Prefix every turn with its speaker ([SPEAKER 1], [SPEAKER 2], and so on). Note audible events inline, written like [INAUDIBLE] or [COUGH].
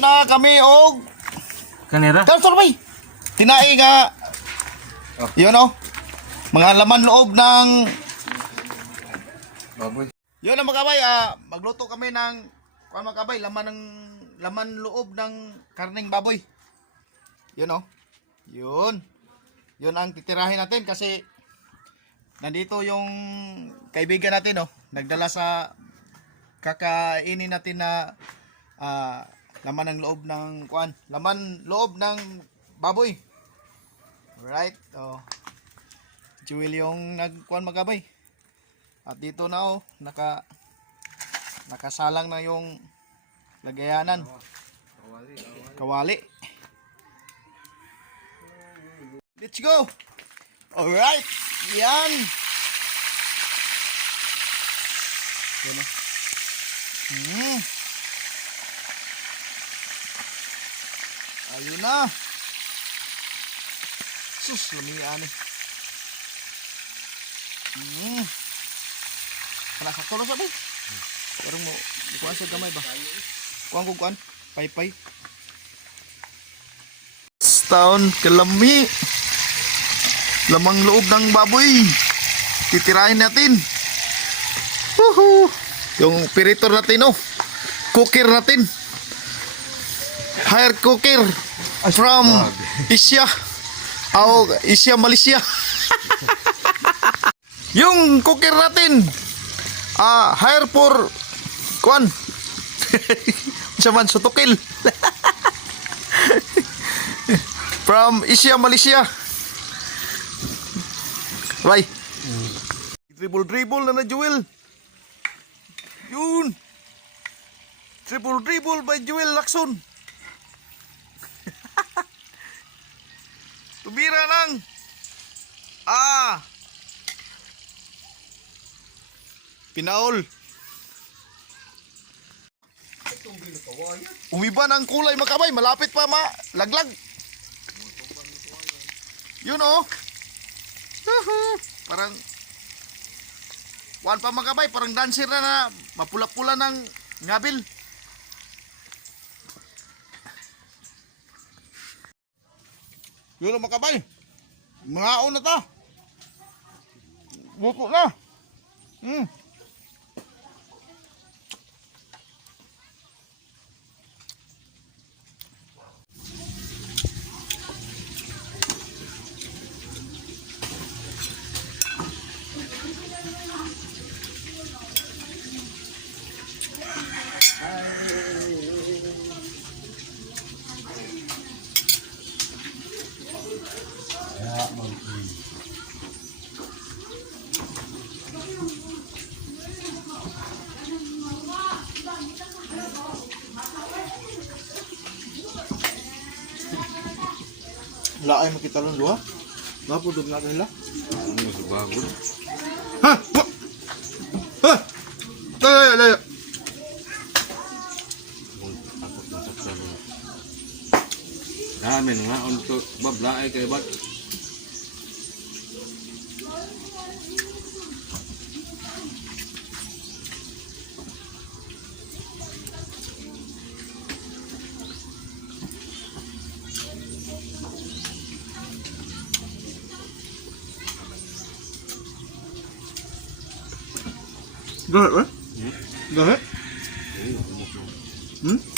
[SPEAKER 1] na kami og
[SPEAKER 2] Kanira?
[SPEAKER 1] Tara, bay. Tinai nga. Yun oh. Mga laman loob ng
[SPEAKER 3] Baboy.
[SPEAKER 1] Yun ang magabay, ah, magluto kami ng kuan magabay, laman ng laman loob ng karning baboy. Yun oh. Yun. Yun ang titirahin natin kasi nandito yung kaibigan natin oh, nagdala sa kakainin natin na ah, laman ng loob ng kuan, laman loob ng baboy. Alright. Oh. Jewel yung nagkuan magabay. At dito na oh, naka nakasalang na yung lagayanan. Kawali. Let's go. Alright. Yan. Yan oh. Ayun na. Sus, lamian eh. Hmm. Kana sakto na sabay. Pero mo, kuan sa gamay ba? Kuan ko kuan, pay-pay. Town kalami. Lamang loob ng baboy. Titirahin natin. Woohoo! Yung piritor natin oh. Cooker natin. Hire cooker from Asia. Oh, Asia Malaysia. [LAUGHS] Yung cooker natin. Ah, hire for kuan. [LAUGHS] Sa man sutukil. [LAUGHS] From Asia, Malaysia. Right. Dribble dribble na na Jewel. Yun. Triple dribble by Jewel Lacson. Tumira lang. Ah. Pinaol. Umiba ng kulay makabay, malapit pa ma laglag. Yun oh. Parang Wan pa makabay, parang dancer na na mapula-pula ng ngabil. Yun ang makabay. Mga na ta. Buko na. Hmm. Laay makita lang duha. Napudog na kanila.
[SPEAKER 3] Ano sa baboy?
[SPEAKER 1] Ha! Ha!
[SPEAKER 3] Na sa salo. Dami nga untuk bablaay kay bat.
[SPEAKER 1] Go it, right? Mm-hmm. It? Hmm.